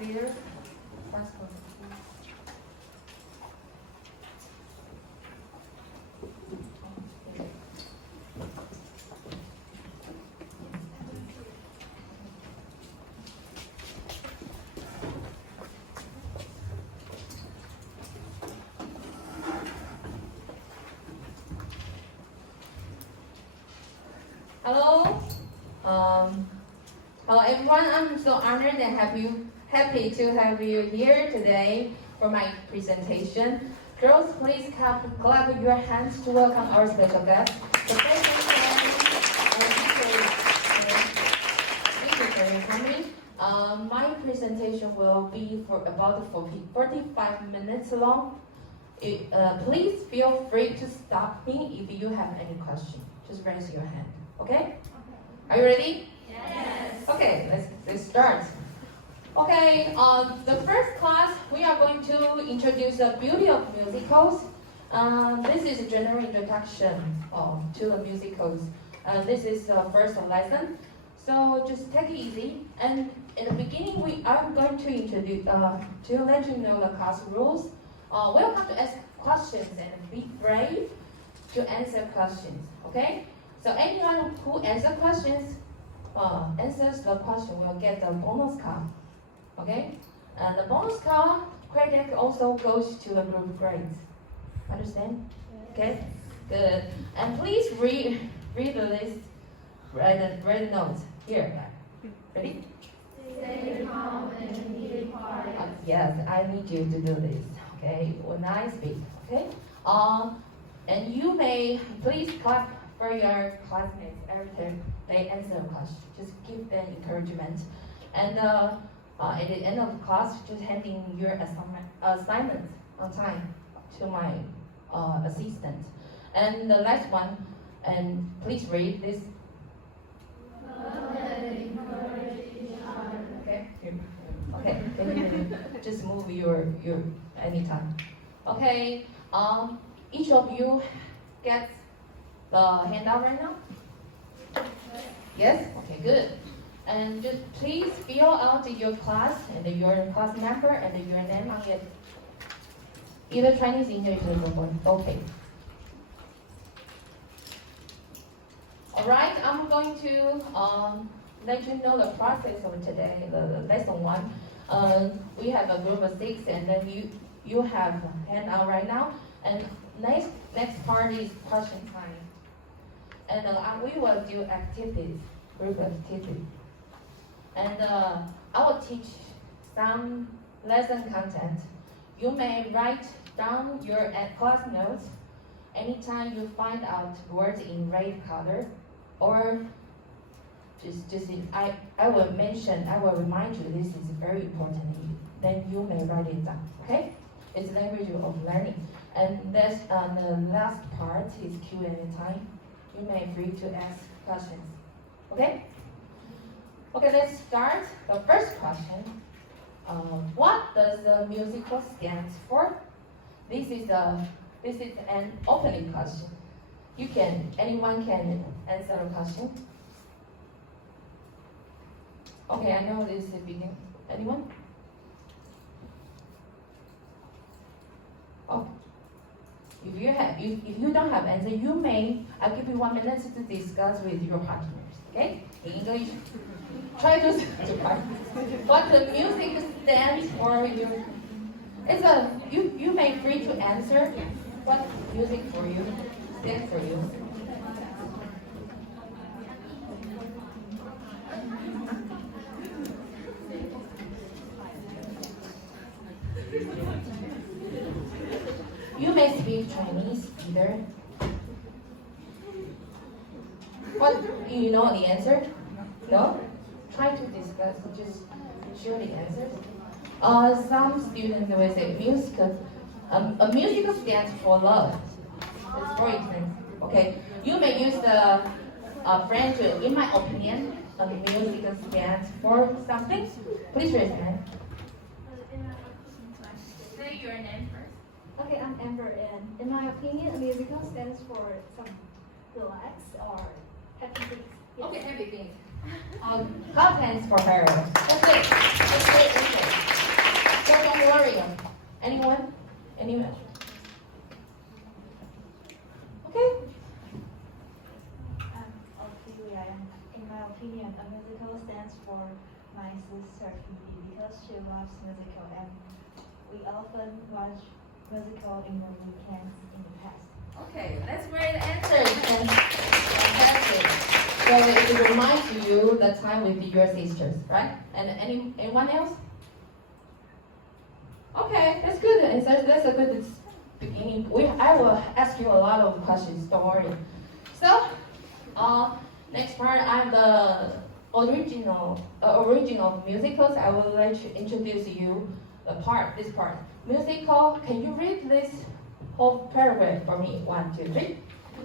clear? That's good. Hello. Hello everyone. I'm so honored and happy to have you here today for my presentation. Girls, please clap your hands to welcome our special guest. The first thank you for your coming. My presentation will be for about 45 minutes long. Please feel free to stop me if you have any question. Just raise your hand. Okay? Are you ready? Yes. Okay, let's start. Okay, the first class we are going to introduce the beauty of musicals. This is a general introduction to the musicals. This is the first lesson, so just take it easy. And in the beginning, I'm going to introduce to let you know the class rules. We'll have to ask questions and be brave to answer questions. Okay? So anyone who answers the question will get a bonus card. Okay? And the bonus card credit also goes to the group grades. Understand? Okay? Good. And please read the list, read the notes. Here. Ready? Stay calm and be quiet. Yes, I need you to do this. Okay? When I speak. Okay? And you may please clap for your classmates every time they answer a question. Just give them encouragement. And at the end of the class, just handing your assignments on time to my assistant. And the last one, and please read this. Okay. Okay. Just move your anytime. Okay. Each of you gets the handout right now? Yes? Okay, good. And just please fill out your class and your class number and your name on it. Either Chinese, English, or okay. Alright, I'm going to let you know the process of today, the lesson 1. We have a group of 6 and then you have a handout right now. And next part is question time. And we will do activities, group activities. And I will teach some lesson content. You may write down your class notes anytime you find out words in red color, or I will remind you this is very important. Then you may write it down. Okay? It's language of learning. And that's the last part is Q&A time. You may free to ask questions. Okay? Okay, let's start. The first question. What does the musical stand for? This is an opening question. Anyone can answer the question. Okay, I know this is the beginning. Anyone? Oh. If you don't have answer, I'll give you 1 minute to discuss with your partners. Okay? In English, try to practice. What the music stands for you may free to answer what music for you stands for you. You may speak Chinese either. What, you know the answer? No? Try to discuss, just show the answers. Some students will say a musical stands for love. That's for example. Okay, you may use the French, in my opinion, a musical stands for something. Please raise your hand. Say your name first. Okay, I'm Amber, and in my opinion, a musical stands for some relax or happy things. Yes. Okay, happy things. Clap hands for her. That's it. That's it. Anyone? Anyone? Okay. Ophelia. In my opinion, a musical stands for my sister Phoebe because she loves musical and we often watch musical in the weekends in the past. Okay, that's great answers. Fantastic. So it reminds you the time with your sisters, right? And anyone else? Okay, that's good. That's a good beginning. I will ask you a lot of questions. Don't worry. So, next part, I'm the original musicals. I would like to introduce you this part. Musical. Can you read this whole paragraph for me? 1, 2, 3.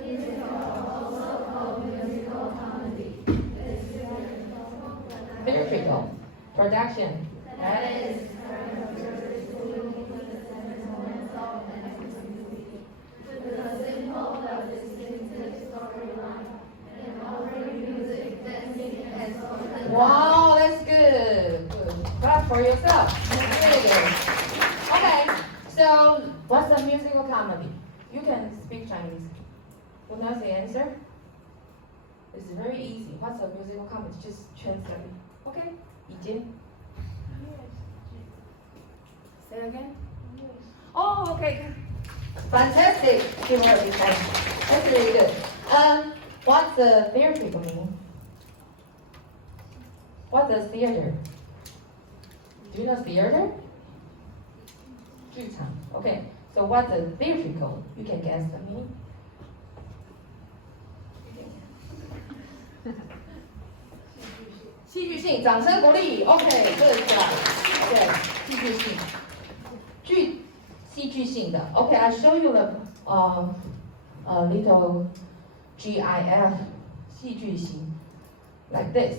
Musical, also called musical comedy. Theatrical production. That is characteristically sentimental and with a simple but distinctive storyline and offering music, dancing, and spoken. Wow, that's good. Good. Clap for yourself. That's really good. Okay, so what's a musical comedy? You can speak Chinese. Who knows the answer? It's very easy. What's a musical comedy? Just translate. Okay, 已经. Say it again. Oh, okay. Fantastic. Give her a big hand. That's really good. What's the theatrical meaning? What does theater? Do you know theater? 剧场. Okay. So what's the theatrical? You can guess the meaning. 戏剧性，掌声鼓励。OK， good job。对，戏剧性，戏剧性的。OK, I show you the little GIF 戏剧性 like this.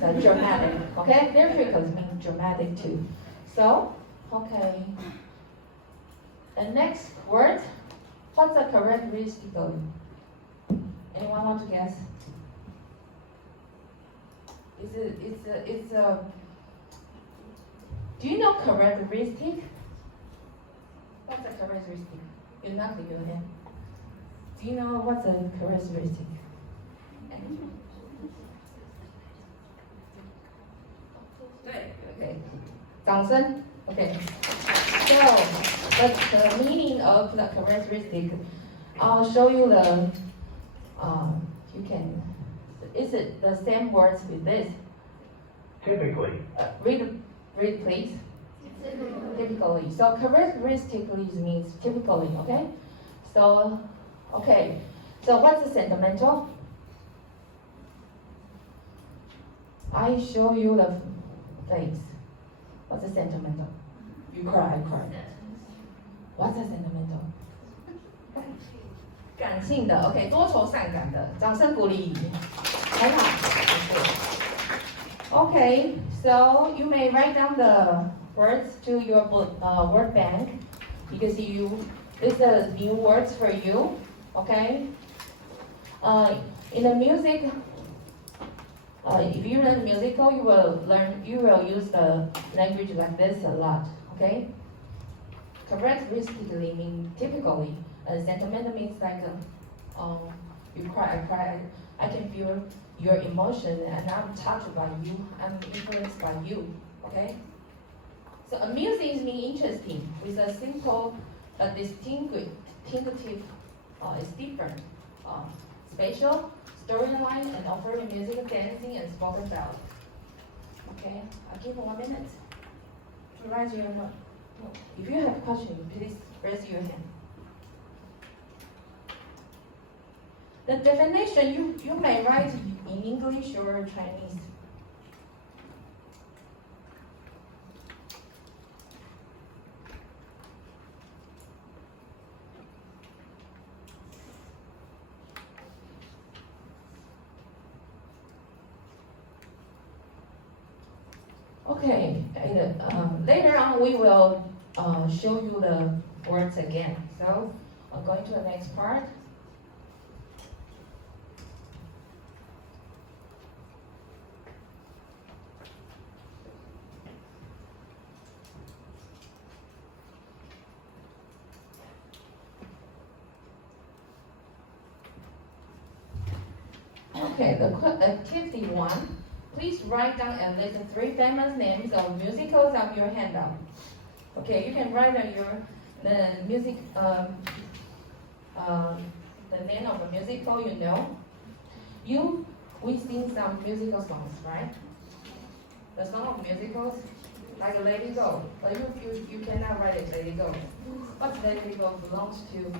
So dramatic. Okay, theatricals mean dramatic too. So, okay. The next word. What's a characteristical? Anyone want to guess? It's a. Do you know characteristic? What's a characteristic? You not your hand. Do you know what's a characteristic? Okay. 掌声. Okay. So, what's the meaning of the characteristic? I'll show you the. You can. Is it the same words with this? Typically. Read please. Typically. So characteristically means typically, okay? So, okay. So what's the sentimental? I show you the face. What's the sentimental? You cry, I cry. What's the sentimental? 感性的 ，OK， 多愁善感的，掌声鼓励，很好。Okay, so you may write down the words to your word bank because these are new words for you. Okay. In the music, if you learn musical, you will use the language like this a lot. Okay. Characteristically mean typically. Sentimental means like you cry, I cry, I can feel your emotion and I'm touched by you, I'm influenced by you, okay? So amusing means interesting with a simple but distinctive, it's different, spatial, storyline and offering music, dancing and spoken style. Okay, I'll give 1 minute to raise your hand. If you have questions, please raise your hand. The definition you may write in English or Chinese. Okay, later on we will show you the words again. So I'm going to the next part. Okay, activity 1. Please write down at least 3 famous names of musicals on your handout. Okay, you can write down the music, the name of a musical you know. We sing some musical songs, right? The song of musicals, like Let It Go. But you cannot write it, Let It Go. What Let It Go belongs to?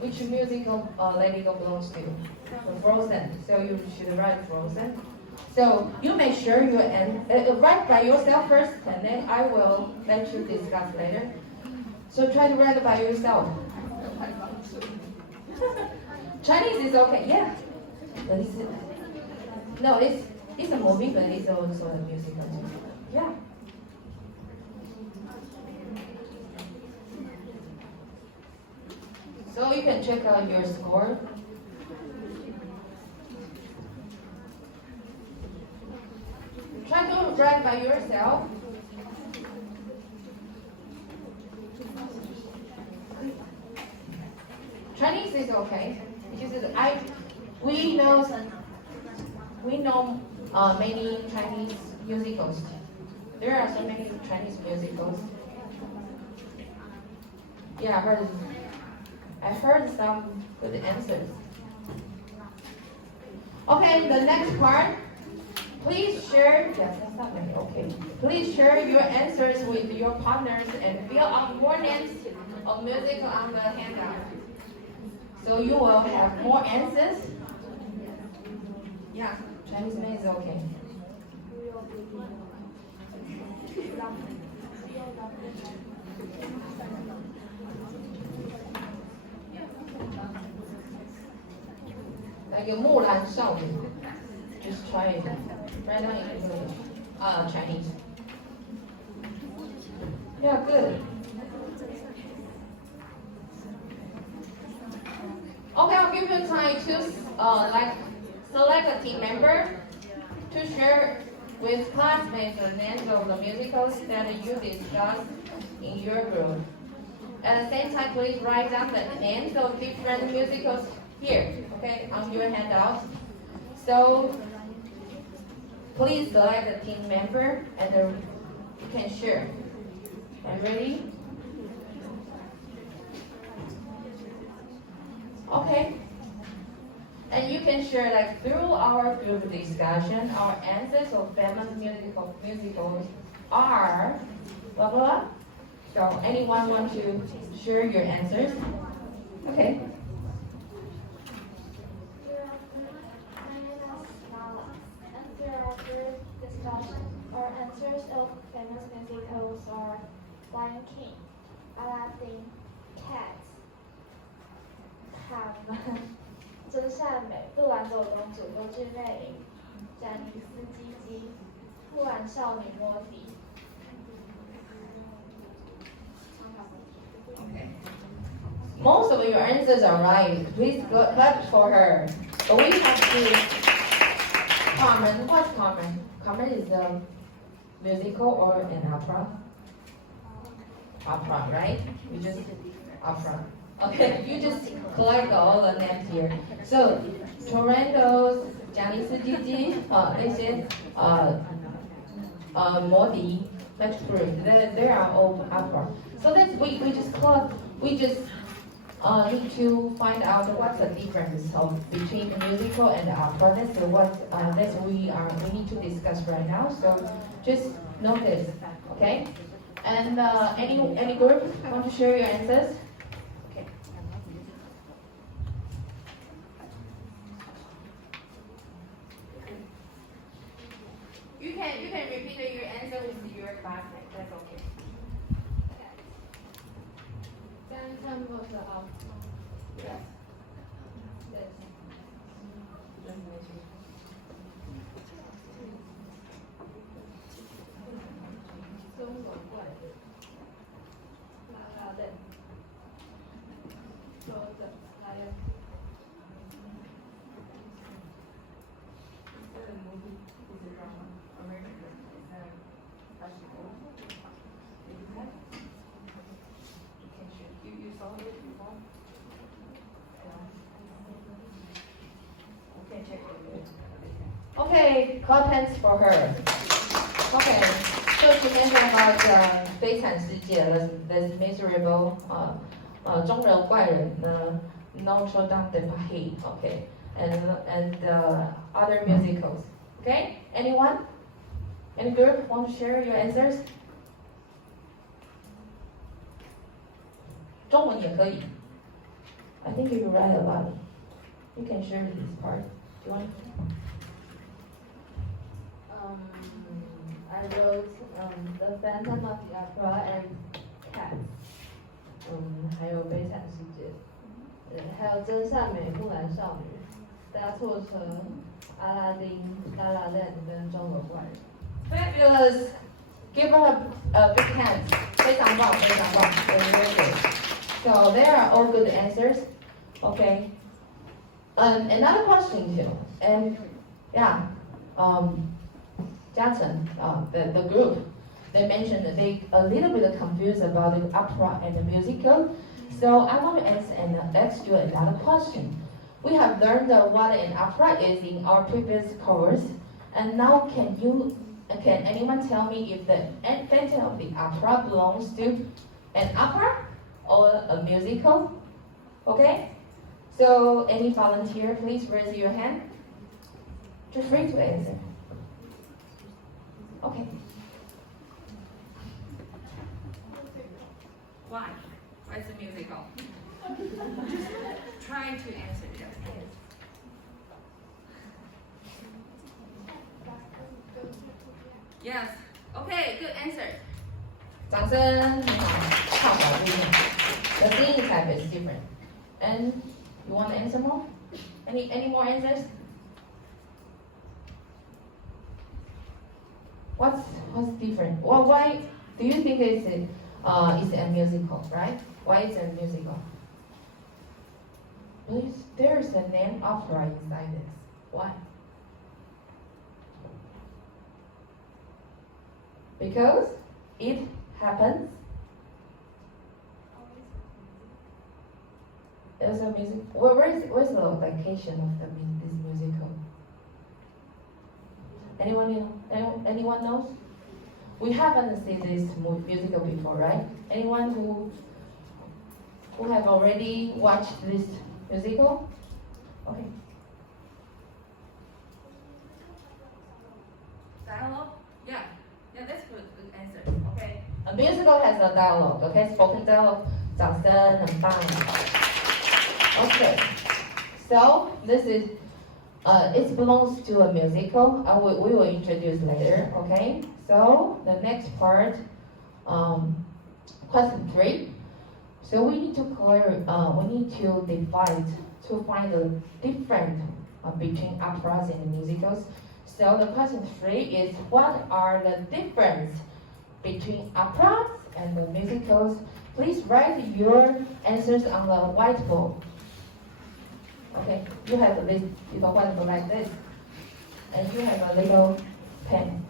Which musical Let It Go belongs to? The Frozen. So you should write Frozen. So you make sure you write by yourself first, and then I will let you discuss later. So try to write by yourself. Chinese is okay, yeah. But it's a movie, but it's also a musical too. Yeah. So you can check out your score. Try to write by yourself. Chinese is okay. Because we know many Chinese musicals. There are so many Chinese musicals. Yeah, I heard some good answers. Okay, the next part. Please share. Yes, that's not many. Okay. Please share your answers with your partners and fill out more names of music on the handout. So you will have more answers. Yeah, Chinese name is okay. Like a 木兰少女. Just try it. Right now in English. Chinese. Yeah, good. Okay, I'll give you time to select a team member to share with classmates the names of the musicals that you discussed in your group. At the same time, please write down the names of different musicals here, okay, on your handout. So please select a team member and you can share. Are you ready? Okay. And you can share through our group discussion, our answers of famous musicals are blah blah blah. So anyone want to share your answers? Okay. My name is Nala. Answer our group discussion. Our answers of famous musicals are Lion King, Aladdin, Cats, 卡门、真善美、不玩走公主、歌剧魅影、詹妮斯基基、不玩少女莫迪。Okay. Most of your answers are right. Please clap for her. But we have to. Carmen, what's Carmen? Carmen is a musical or an opera? Opera, right? You just opera. Okay, you just collect all the names here. So, Toronto's, 贾尼斯基基，那些摩迪, let's prove they are all opera. So we just need to find out what's the difference between the musical and the opera. That's we need to discuss right now. So just note this, okay? And any group want to share your answers? Okay. You can repeat your answer with your classmate. That's okay. Phantom of the Opera. Yes. Aladdin. Frozen. Lion. You saw it before? Okay. Okay, contents for her. Okay, so she mentioned about 悲惨世界 this miserable 中人怪人 Notre Dame de Paris, okay, and other musicals. Okay, anyone? Any group want to share your answers? 中文也可以。I think you write a lot. You can share this part. Do you want? I wrote The Phantom of the Opera and Cats，还有悲惨世界，还有真善美、木兰少女、搭错车、阿拉丁、La La Land 跟中国怪人。Fabulous! Give her a big hand. 非常棒，非常棒。Very good. So they are all good answers. Okay. Another question too. And yeah, Jackson, the group, they mentioned that they a little bit confused about the opera and the musical. So I want to ask you another question. We have learned what an opera is in our previous course, and now can anyone tell me if the Phantom of the Opera belongs to an opera or a musical? Okay? So any volunteer, please raise your hand. Just free to answer. Okay. Why? Why is it musical? Try to answer it. Yes. Okay, good answer. 掌声很好，唱好不一样。The singing type is different. And you want to answer more? Any more answers? What's different? Well, why do you think it's a musical, right? Why is it a musical? There's a name opera inside this. Why? Because it happens. There's a music. Where's the location of this musical? Anyone knows? We haven't seen this musical before, right? Anyone who have already watched this musical? Okay. Dialogue? Yeah, that's good answer. Okay. A musical has a dialogue, okay? Spoken dialogue. 掌声，很棒。Okay. So this is it belongs to a musical. We will introduce later. Okay. So the next part, question 3. So we need to divide to find the difference between operas and musicals. So the question 3 is, what are the difference between operas and the musicals? Please write your answers on the whiteboard. Okay, you have this little whiteboard like this, and you have a little pen.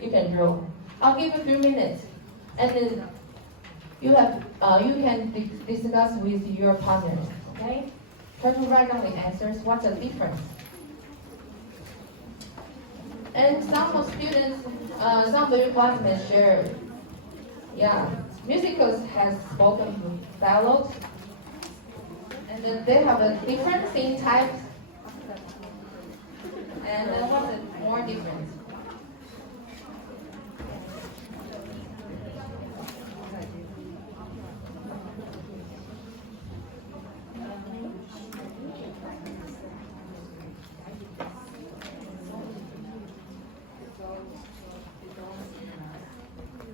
You can draw. I'll give you a few minutes, and then you can discuss with your partners. Okay, try to write down the answers. What's the difference? And some students, some of your classmates share. Yeah, musicals has spoken dialogues, and then they have a different scene types. And then what's the more difference?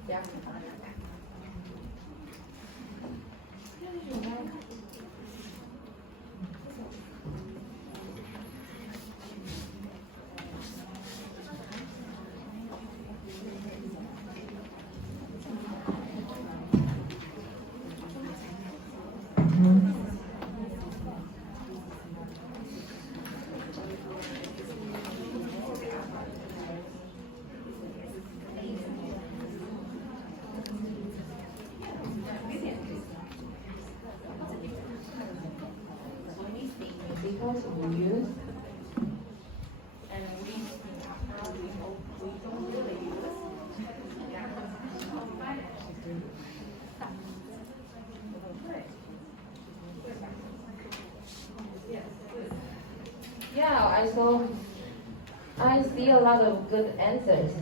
Yeah. Wow, I see a lot of good answers.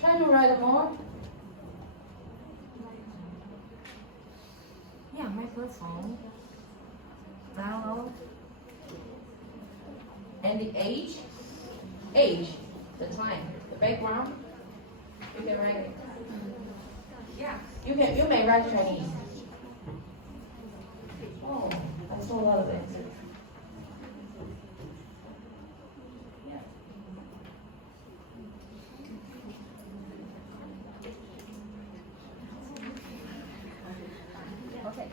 Try to write more. Yeah, microphone. Download. And the age, the time, the background. You can write it. Yeah, you may write Chinese. Oh, I saw a lot of answers. Okay.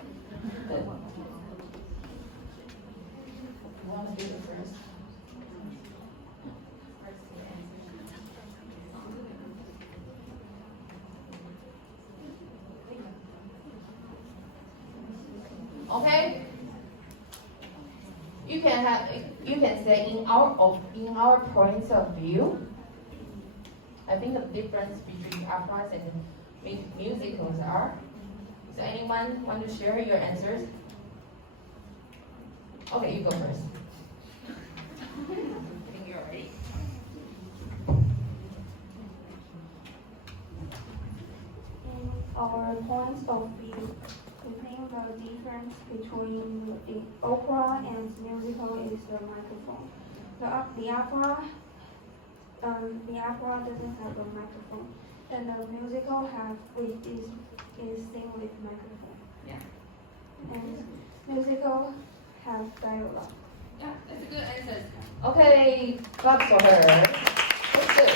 Good. You want to do the first? Okay. You can say in our points of view. I think the difference between operas and musicals are. Does anyone want to share your answers? Okay, you go first. I think you're ready. In our points of view, we think the difference between the opera and musical is the microphone. The opera doesn't have a microphone, and the musical is sing with microphone. Yeah. And musical have dialogue. Yeah, that's a good answer. Okay, clap for her. That's good.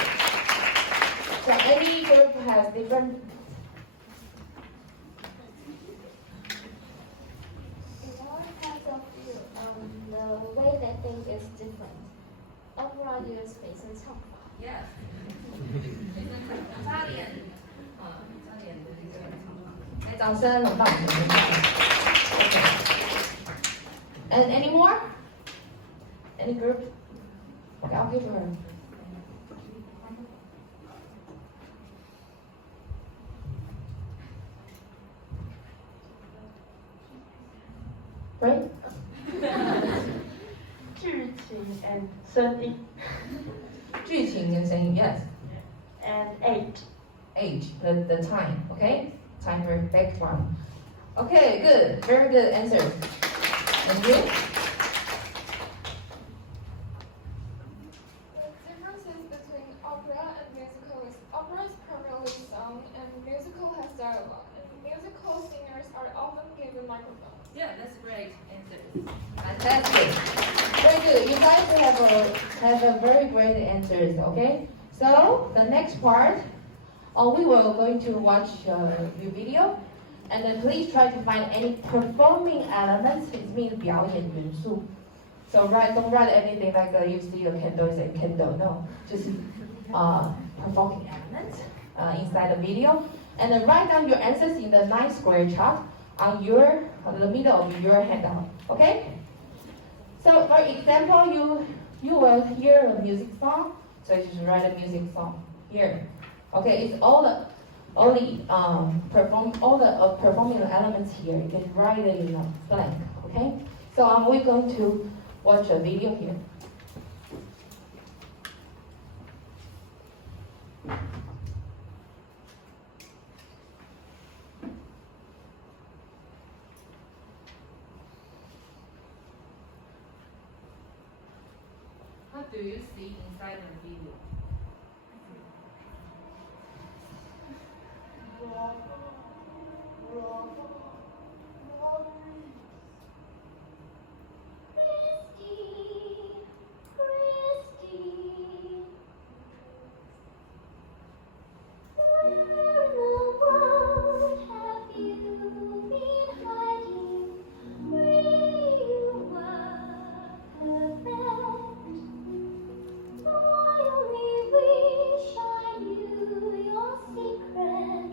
So any group has different. In our point of view, the way they think is different. Opera uses 美声唱法。 Yes. Italian. 的一个唱法。来，掌声，很棒。Okay. And any more? Any group? Okay, I'll give her. Right? 剧情 and 声音剧情跟声音 yes. and age. Age, the time, okay? Time for background. Okay, good. Very good answers. And you? The differences between opera and musical is opera is primarily sung and musical has dialogue. And musical singers are often given microphones. Yeah, that's great answers. Fantastic. Very good. You guys have a very great answers, okay? So the next part, we will going to watch your video. And then please try to find any performing elements. It means 表演元素. So don't write anything like you see a candle is a candle. No, just performing elements inside the video. And then write down your answers in the nice square chart on the middle of your handout. Okay? So for example, you will hear a music song. So you just write a music song here. Okay, it's all the performing elements here. You can write it in a blank. Okay. So we're going to watch a video here. What do you see inside the video? I only wish I knew your secret.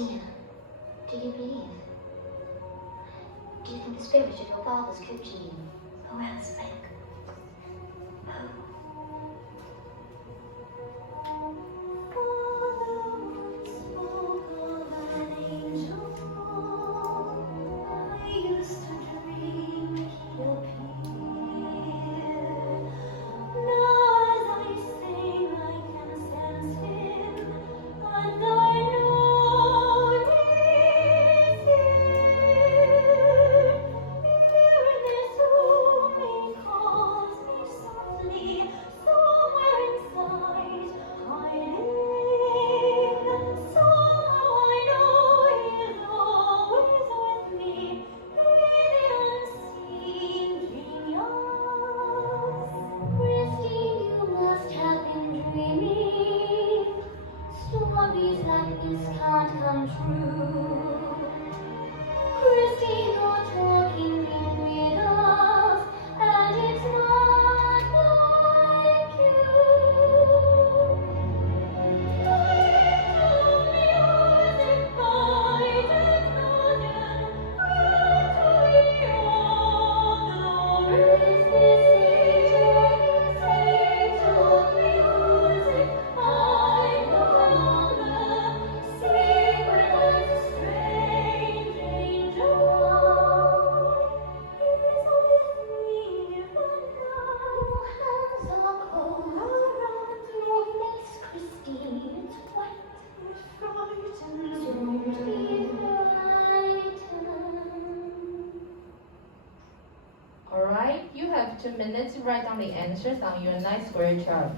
Christina, do you believe? Do you think the spirit of your fathers coaching you? Who else, Frank? Who? Alright, you have 2 minutes to write down the answers on your nice square chart.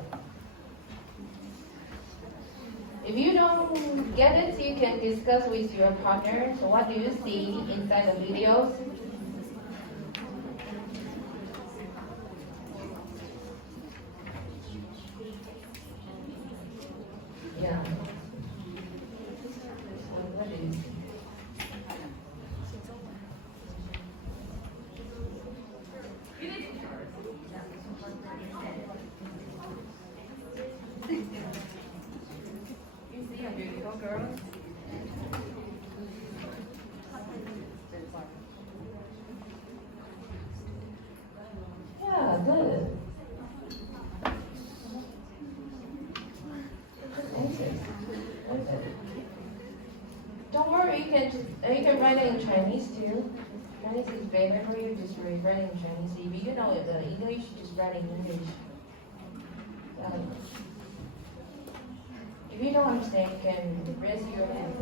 If you don't get it, you can discuss with your partner. So what do you see inside the videos? Yeah. What do you see? You see a beautiful girl? Yeah, good. Don't worry, you can write it in Chinese too. Chinese is better for you, just write it in Chinese. If you know the English, just write in English. If you don't understand, you can raise your hand.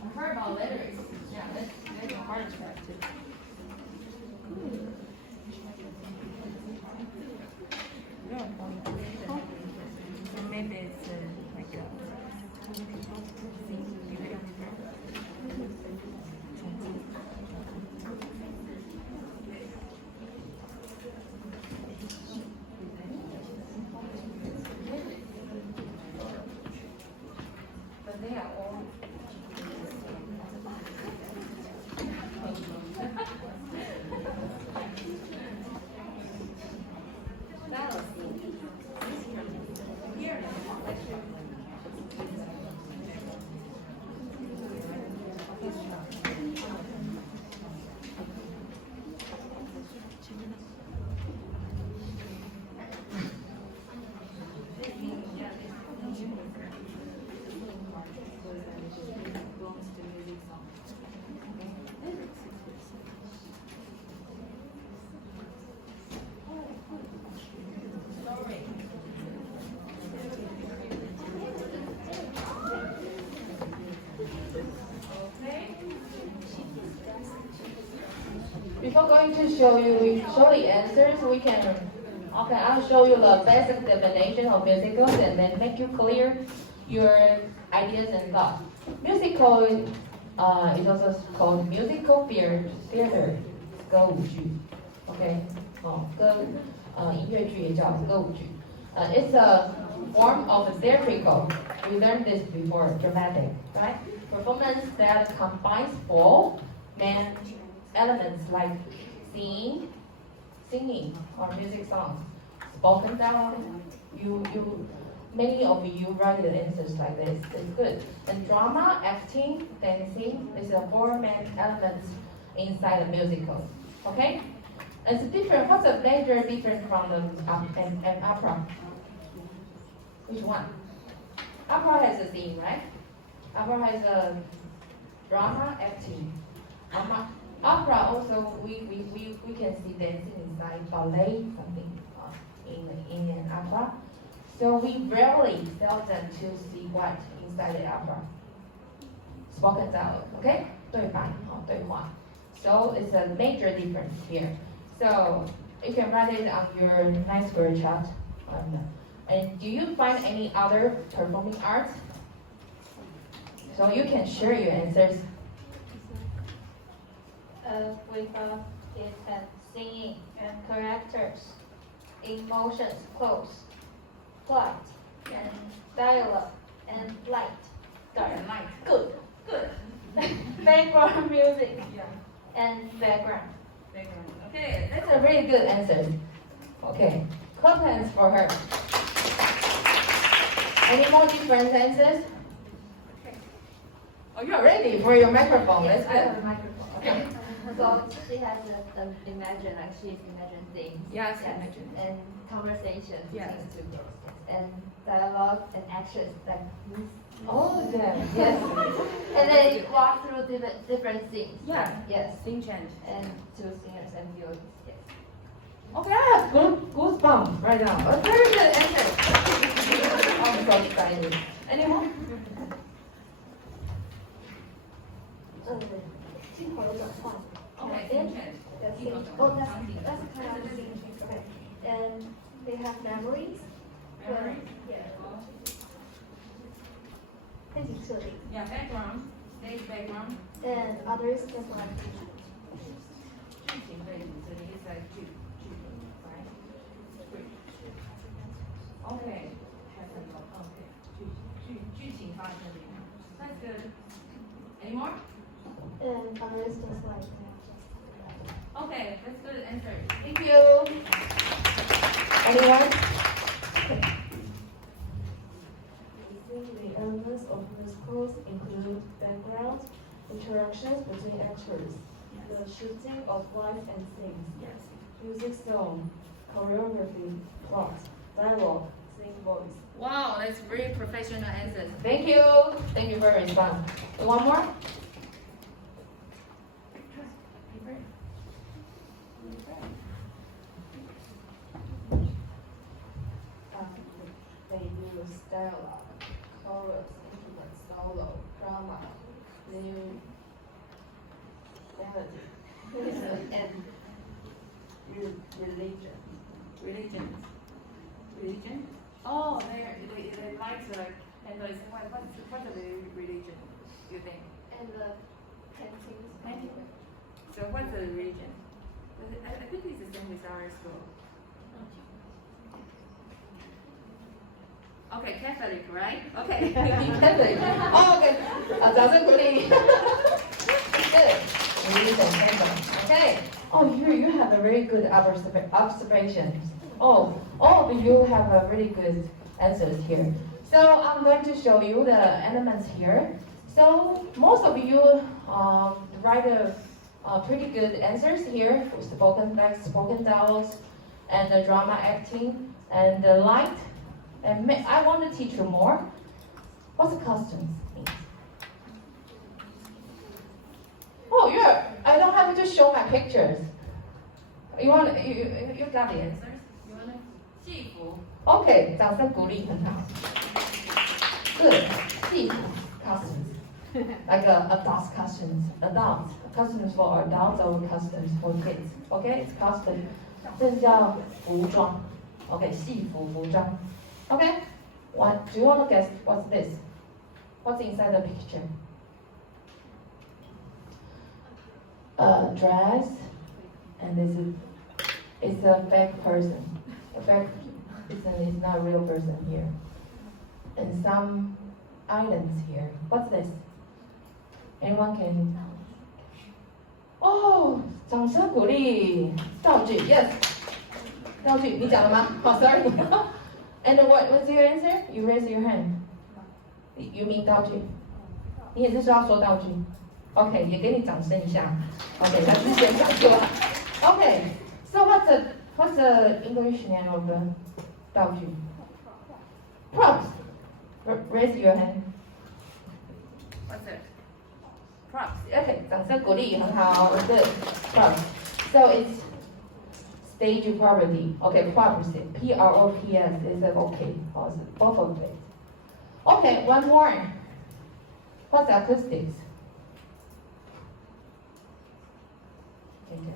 I heard about letters. Yeah, that's a hard track too. Maybe it's like a But they are all. Before going to show the answers, okay, I'll show you the basic definition of musicals and then make you clear your ideas and thoughts. Musical is also called musical theater, 歌舞剧 ，OK， 音乐剧也叫歌舞剧。It's a form of theatrical. We learned this before, dramatic, right? Performance that combines four main elements like singing or music songs, spoken dialogue. Many of you write the answers like this. It's good. And drama, acting, dancing is the four main elements inside a musical. Okay? It's different. What's the major difference from an opera? Which one? Opera has a theme, right? Opera has a drama, acting. Opera also we can see dancing inside ballet something in an opera. So we rarely seldom to see what inside the opera. Spoken dialogue, okay? 对白, 对话. So it's a major difference here. So you can write it on your nice word chart. And do you find any other performing arts? So you can share your answers. We thought it had singing and characters, emotions, clothes, plot, and dialogue, and light. Light. Good. Background music. Yeah. And background. Okay, that's a very good answer. Okay, clap hands for her. Any more different answers? Oh, you're ready for your microphone. Yes, That's I good. have a microphone. Okay. So she has the imagine, like she's imagine things. Yes, Yes. imagine. And conversation Yes. between the two girls. And dialogue and actions like this. Oh, yeah. Yes. And then walk through different scenes. Yeah. Yes. Sing change. And two singers and violins. Yes. Okay, I have goosebumps right now. A very good answer. I'm so excited. Any more? 镜头转换。 Okay, sing change. That's it. Oh, that's kind of thing. Okay. And they have memories. Memory. Yeah. 背景设定。 Yeah, background. Stage background. And others just like 剧情背景这里 is like 剧right? Okay. Okay. 剧情发生的地方。That's good. Any more? and others just like Okay, that's good answer. Thank you. Anyone? The elements of musicals include background, interactions between actors, the shooting of light and scenes, Yes. music song, choreography, plot, dialogue, sing voice. Wow, that's very professional answers. Thank you. Thank you for your response. One more? They use dialogue, chorus, instrument, solo, drama, new melody, and religion. Religion? Oh, they like to like handle it. What's the religion, you think? and the paintings. Painting. So what's the religion? I think it's the same with our school. Okay, Catholic, right? Okay. Catholic. Oh, okay. 掌声鼓励。Good. Religion, Catholic. Okay. Oh, you have a very good observations. Oh, all of you have a really good answers here. So I'm going to show you the elements here. So most of you write pretty good answers here for spoken dialogues, and the drama acting, and the light. And I want to teach you more. What's the customs mean? Oh, I don't have to show my pictures. You got the answers? You want to? 戏服. Okay, 掌声鼓励很好。Good. 戏服 customs. like adult customs for adults or customs for kids. Okay, it's custom. 这是叫服装。Okay, 戏服服装。Okay, do you want to guess what's this? What's inside the picture? A dress, and it's a fake person. A fake, it's not a real person here. And some items here. What's this? Anyone can? Oh, 掌声鼓励。道具 ，yes。道具，你讲了吗？哦、sorry。And what's your answer? You raise your hand. You mean 道具？你也是说要说道具 ？OK， 也给你掌声一下。OK， 他之前讲出来。OK, so what's the English name of the 道具 ？Props. Raise your hand. What's it? Props. Okay, 掌声鼓励，很好。Good. Props. So it's stage property. Okay, props. P-R-O-P-S is okay. Also, both of it. Okay, one more. What's acoustics? Okay.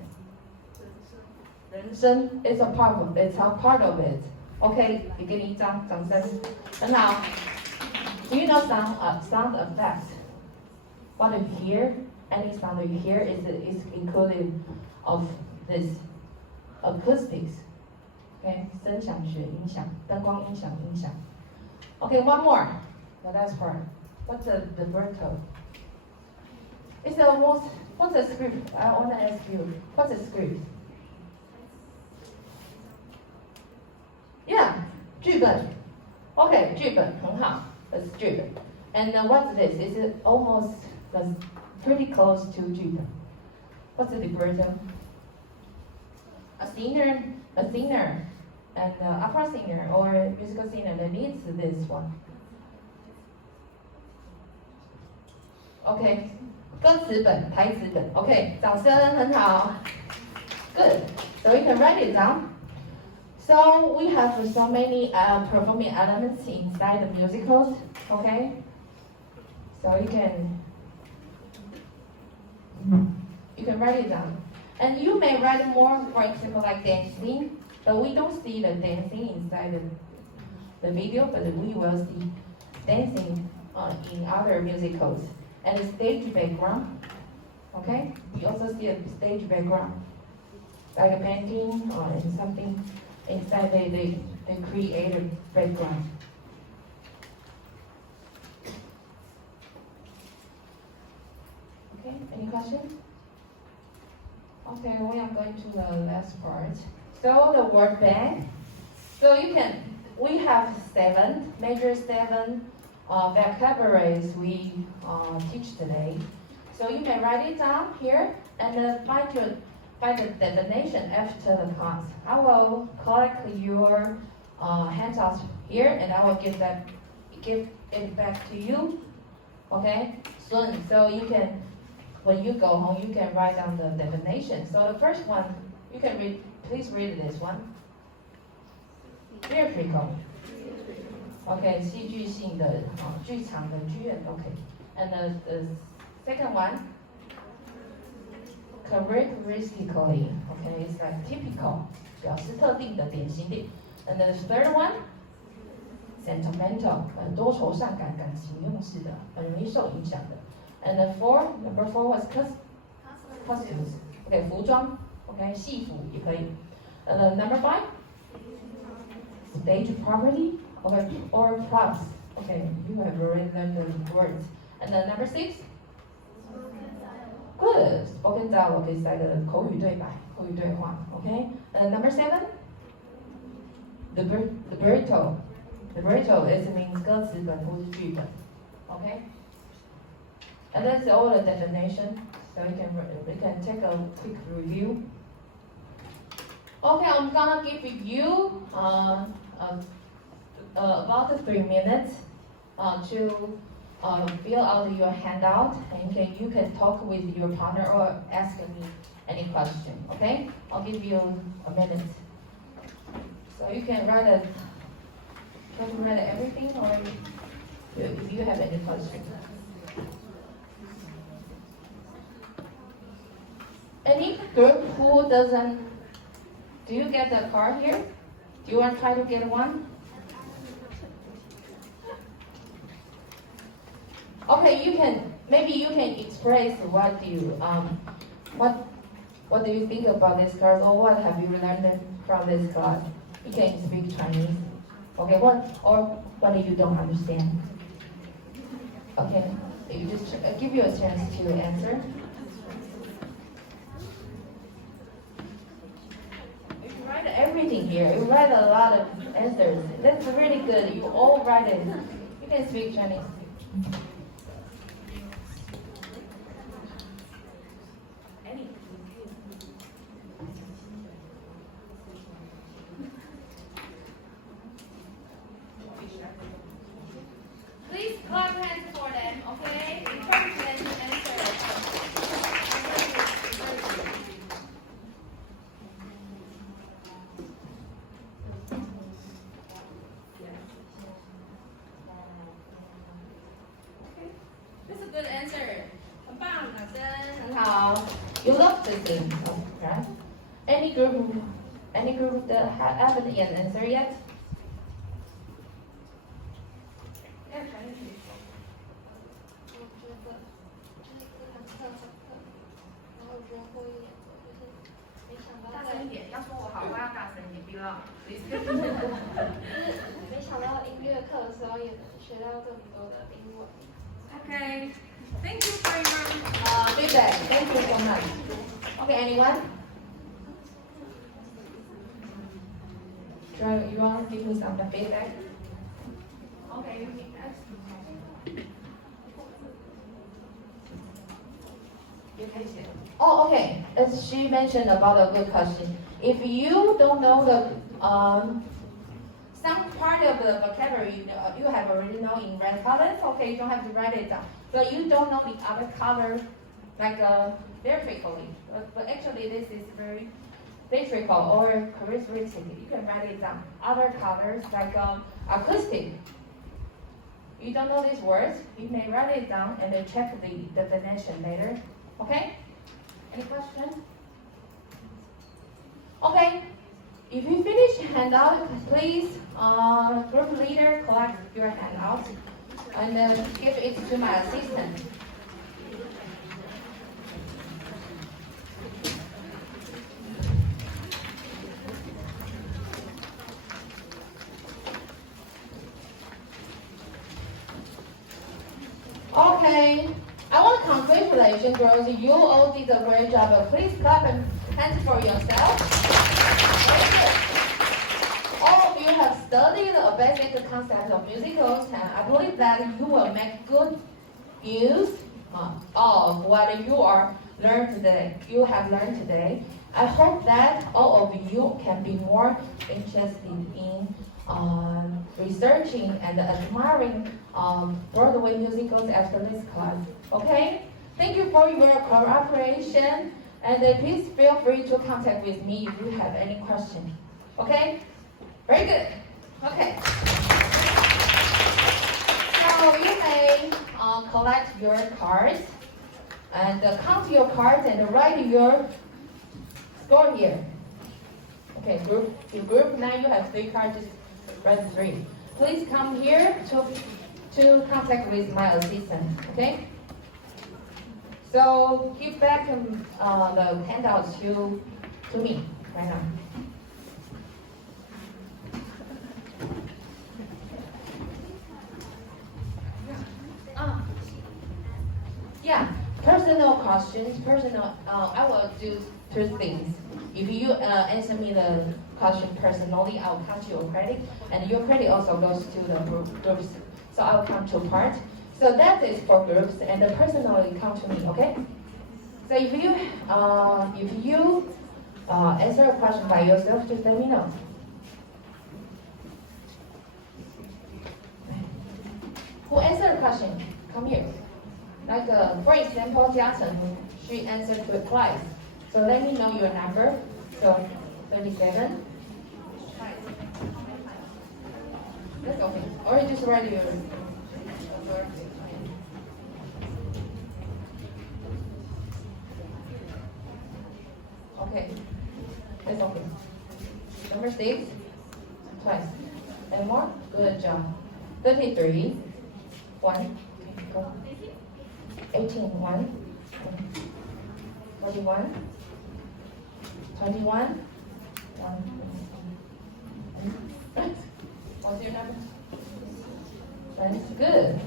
人声 is a part of it. It's a part of it. Okay, 也给你一张掌声，很好。Do you know sound effects? What you hear, any sound you hear is included of this acoustics. Okay, 声响学音响，灯光音响音响。Okay, one more. The last part. What's the vibrato? It's almost. What's a script? I want to ask you. What's a script? Yeah, 剧本。Okay, 剧本很好。That's 剧本。And what's this? Is it almost pretty close to 剧本? What's a libretto? A singer, and opera singer or musical singer that needs this one. Okay, 歌词本、台词本。Okay, 掌声很好。Good. So you can write it down. So we have so many performing elements inside the musicals. Okay. So you can write it down. And you may write more, for example, like dancing, but we don't see the dancing inside the video, but we will see dancing in other musicals. And the stage background, okay? We also see a stage background, like a painting or something inside they create a background. Okay, any questions? Okay, we are going to the last part. So the word bank. So we have major seven vocabularies we teach today. So you can write it down here and find the definition after the class. I will collect your handouts here and I will give it back to you. Okay, soon. So you can. When you go home, you can write down the definition. So the first one, you can read. Please read this one. Theatrical. Okay, 戏剧性的，剧场的剧院。Okay, and the second one, characteristically. Okay, it's like typical, 表示特定的典型的。And the third one, sentimental, 多愁善感，感情用事的，很容易受影响的。And number four was costumes. Okay, 服装 ，OK， 戏服也可以。Number five, stage property, okay, or props. Okay, you have already learned the words. And then number six, good, spoken dialogue is like a 口语对白，口语对话 ，OK. And number seven, the libretto. Libretto is means 歌词本或是剧本 ，OK. And that's all the definition. So we can take a quick review. Okay, I'm gonna give you about 3 minutes to fill out your handout, and you can talk with your partner or ask me any question. Okay, I'll give you a minute. So you can write everything, or if you have any questions. group who doesn't, do you get the card here? Do you want to try to get one? Okay, maybe you can express what do you think about this class, or what have you learned from this class? You can speak Chinese. Okay, what you don't understand? Okay, you just give you a chance to answer. You write everything here. You write a lot of answers. That's really good. You all write it. You can speak Chinese. Any? Please clap hands for them, okay? Encourage them to answer. This is a good answer. 很棒，掌声，很好。You love this game, right? Any group that haven't yet answered yet? Yeah, Chinese. 我觉得就是这堂课很特别，然后我觉得会一点多，就是没想到大声一点，要说我好话要大声一点，不要。没想到音乐课的时候也能学到这么多的英文。Okay, thank you for your Feedback. Thank you so much. Okay, anyone? You want to give me some feedback? Okay, you can ask. Oh, okay. As she mentioned about a good question. If you don't know the some part of the vocabulary you have already know in red colors, okay, you don't have to write it down. But you don't know the other color, like very frequently. But actually, this is very theatrical or characteristic. You can write it down. Other colors like acoustic. You don't know these words, you may write it down and then check the definition later. Okay? Any questions? Okay. If you finish handout, please, group leader, collect your handout and then give it to my assistant. Okay, I want to congratulate you girls. You all did a great job. Please clap and hands for yourself. Very good. All of you have studied a basic concept of musicals, and I believe that you will make good use of what you have learned today. I hope that all of you can be more interested in researching and admiring Broadway musicals after this class. Okay? Thank you for your cooperation, and please feel free to contact with me if you have any questions. Okay? Very good. Okay. So you may collect your cards and count your cards and write your score here. Okay, group 9, you have 3 cards, just write 3. Please come here to contact with my assistant, okay? So give back the handouts to me right now. Yeah, personal questions. I will do 2 things. If you answer me the question personally, I will count your credit, and your credit also goes to the groups. So I will count 2 parts. So that is for groups, and the personally count to me. Okay. So if you answer a question by yourself, just let me know. Who answered a question? Come here. Like for example, Jiachen, she answered twice. So let me know your number. So 37. That's okay. Or you just write your number. Okay. It's okay. Number 6. Twice. And more? Good job. 33. 1. Okay, go. 18. 1. 41. 21. 1. What's your number? That's good.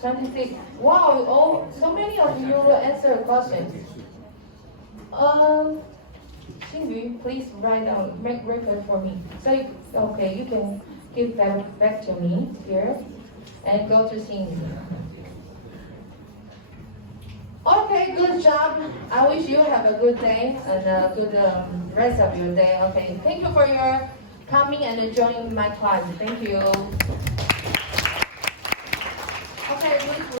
26. Wow, oh, so many of you answer questions. Xinyu, please write down, make record for me. So, okay, you can give that back to me here and go to Xinyu. Okay, good job. I wish you have a good day and a good rest of your day. Okay, thank you for your coming and joining my class. Thank you. Okay, please.